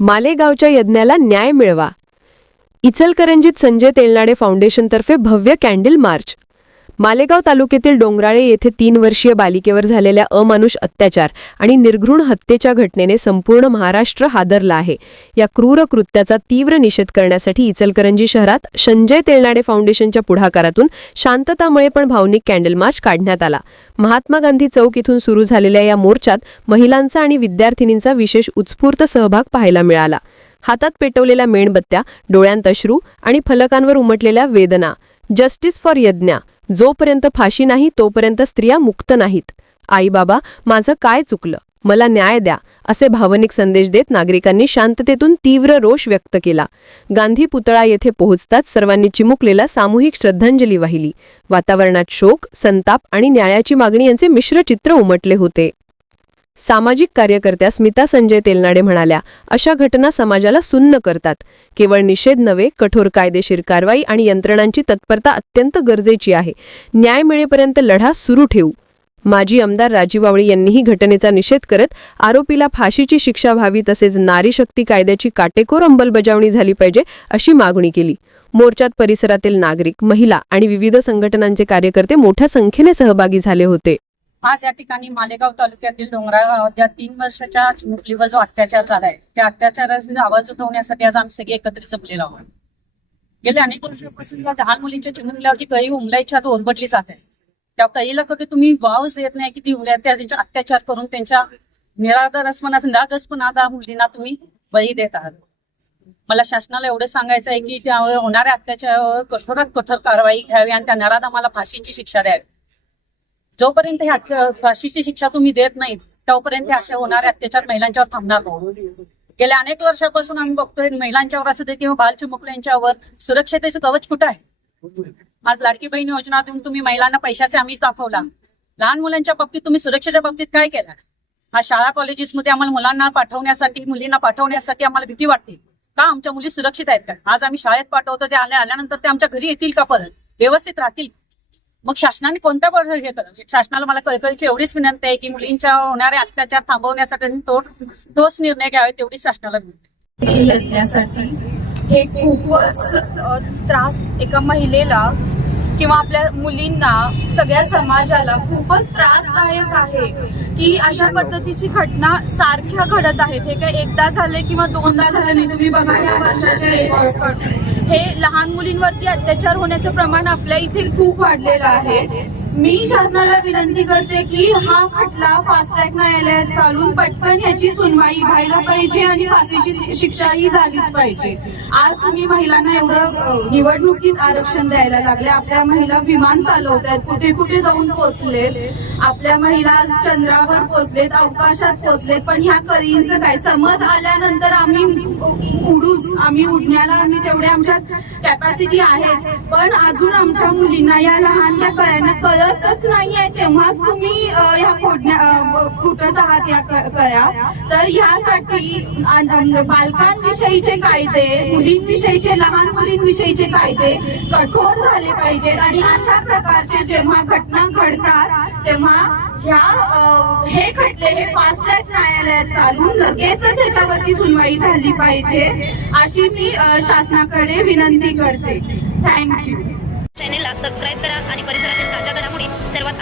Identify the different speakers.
Speaker 1: मालेगावच्या यज्ञाला न्याय मिळवा. इचलकरंजीत संजय तेलनाडे फाउंडेशनतर्फे भव्य कॅन्डल मार्च. मालेगाव तालुक्यातील डोंगराळे येथे तीन वर्षीय बालिकेवर झालेल्या अमानुष अत्याचार आणि निर्घृण हत्येच्या घटनेने संपूर्ण महाराष्ट्र हादरला आहे. या क्रूर कृत्याचा तीव्र निषेध करण्यासाठी इचलकरंजी शहरात संजय तेलनाडे फाउंडेशनच्या पुढाकारातून शांततामुळे पण भावनिक कॅन्डल मार्च काढण्यात आला. महात्मा गांधी चौक इथून सुरू झालेल्या या मोर्चात महिलांचा आणि विद्यार्थिनींचा विशेष उत्स्फूर्त सहभाग पाहायला मिळाला. हातात पेटवलेल्या मेणबत्त्या डोळ्यांत अश्रू आणि फलकांवर उमटलेल्या वेदना. जस्टिस फॉर यज्ञा जोपर्यंत फाशी नाही तोपर्यंत स्त्रिया मुक्त नाहीत. आई बाबा माझं काय चुकलं? मला न्याय द्या असे भावनिक संदेश देत नागरिकांनी शांततेतून तीव्र रोष व्यक्त केला. गांधी पुतळा येथे पोहोचताच सर्वांनी चिमुकलेला सामूहिक श्रद्धांजली वाहिली. वातावरणात शोक संताप आणि न्यायाची मागणी यांचे मिश्र चित्र उमटले होते. सामाजिक कार्यकर्त्या स्मिता संजय तेलनाडे म्हणाल्या अशा घटना समाजाला सुन्न करतात. केवळ निषेध नव्हे कठोर कायदेशीर कारवाई आणि यंत्रणांची तत्परता अत्यंत गरजेची आहे. न्याय मिळेपर्यंत लढा सुरू ठेवू. माजी आमदार राजीव आवळे यांनीही घटनेचा निषेध करत आरोपीला फाशीची शिक्षा व्हावी तसेच नारी शक्ती कायद्याची काटेकोर अंमलबजावणी झाली पाहिजे अशी मागणी केली. मोर्चात परिसरातील नागरिक महिला आणि विविध संघटनांचे कार्यकर्ते मोठ्या संख्येने सहभागी झाले होते.
Speaker 2: आज या ठिकाणी मालेगाव तालुक्यातील डोंगराळ गावात तीन वर्षाच्या चिमुकलीवर जो अत्याचार झालाय त्या अत्याचाराचा आवाज उठवण्यासाठी आज आम्ही सगळे एकत्रित जपलेलो आहोत. गेल्या अनेक वर्षापासून या लहान मुलींच्या चिमुकल्यावरची कळी उमलायच्या आत ओरबडली जात आहे त्या कळीला कधी तुम्ही वावच देत नाही की ती उमल्या त्या त्यांच्या अत्याचार करून त्यांच्या निराधारसपणा निरागसपणा त्या मुलींना तुम्ही बळी देत आहात. मला शासनाला एवढं सांगायचं आहे की त्यावर होणाऱ्या अत्याचारावर कठोरात कठोर कारवाई घ्यावी आणि त्या नराधमाला फाशीची शिक्षा द्यावी. जोपर्यंत ह्या फाशीची शिक्षा तुम्ही देत नाहीत तोपर्यंत असे होणारे अत्याचार महिलांच्यावर थांबणार नाही. गेल्या अनेक वर्षापासून आम्ही बघतोय महिलांच्यावर असू दे किंवा बालचिमुकल्यांच्यावर सुरक्षतेचं कवच कुठं आहे? आज लाडकी बहीण योजना देऊन तुम्ही महिलांना पैशाचे आम्हीच दाखवला. लहान मुलांच्या बाबतीत तुम्ही सुरक्षेच्या बाबतीत काय केलं? हा शाळा कॉलेजेसमध्ये आम्हाला मुलांना पाठवण्यासाठी मुलींना पाठवण्यासाठी आम्हाला भीती वाटते. का आमच्या मुली सुरक्षित आहेत का? आज आम्ही शाळेत पाठवतो ते आल्या आल्यानंतर ते आमच्या घरी येतील का परत? व्यवस्थित राहतील? मग शासनाने कोणत्या बरं हे म्हणजे शासनाला मला कळकळीची एवढीच विनंती आहे की मुलींच्या होणारे अत्याचार थांबवण्यासाठी तो तोच निर्णय घ्यावे तेवढीच शासनाला विनंती
Speaker 3: लढण्यासाठी हे खूपच त्रास एका महिलेला किंवा आपल्या मुलींना सगळ्या समाजाला खूपच त्रासदायक आहे की अशा पद्धतीची घटना सारख्या घडत आहेत. हे काय एकदा झाले किंवा दोनदा झाले तुम्ही बघा या वर्षाचे रेकॉर्ड हे लहान मुलींवरती अत्याचार होण्याचं प्रमाण आपल्या इथे खूप वाढलेलं आहे. मी शासनाला विनंती करते की हा खटला फास्ट ट्रॅक न्यायालयात चालून पटकन याची सुनवाई व्हायला पाहिजे आणि फाशीची शिक्षा ही झालीच पाहिजे. आज तुम्ही महिलांना एवढं निवडणुकीत आरक्षण द्यायला लागले. आपल्या महिला विमान चालवतात कुठे कुठे जाऊन पोहोचलेत? आपल्या महिला आज चंद्रावर पोहोचलेत अवकाशात पोहोचलेत. पण ह्या कळींचं काय? समज आल्यानंतर आम्ही उडूच. आम्ही उडण्याला आम्ही तेवढ्या आमच्यात कॅपॅसिटी आहेच. पण अजून आमच्या मुलींना या लहान या कळ्यांना कळत कळतच नाहीये. तेव्हाच तुम्ही ह्या फोडण्या फुटत आहात या कया कळ्या. तर ह्यासाठी म्हणजे बालकांविषयीचे कायदे मुलींविषयीचे लहान मुलींविषयीचे कायदे कठोर झाले पाहिजेत. आणि अशा प्रकारचे जेव्हा घटना घडतात तेव्हा ह्या हे खटले हे फास्ट ट्रॅक न्यायालयात चालून लगेचच ह्याच्यावरती सुनवाई झाली पाहिजे अशी मी शासनाकडे विनंती करते. थँक्यू.
Speaker 4: चॅनेलला सबस्क्राईब करा आणि परिसरातील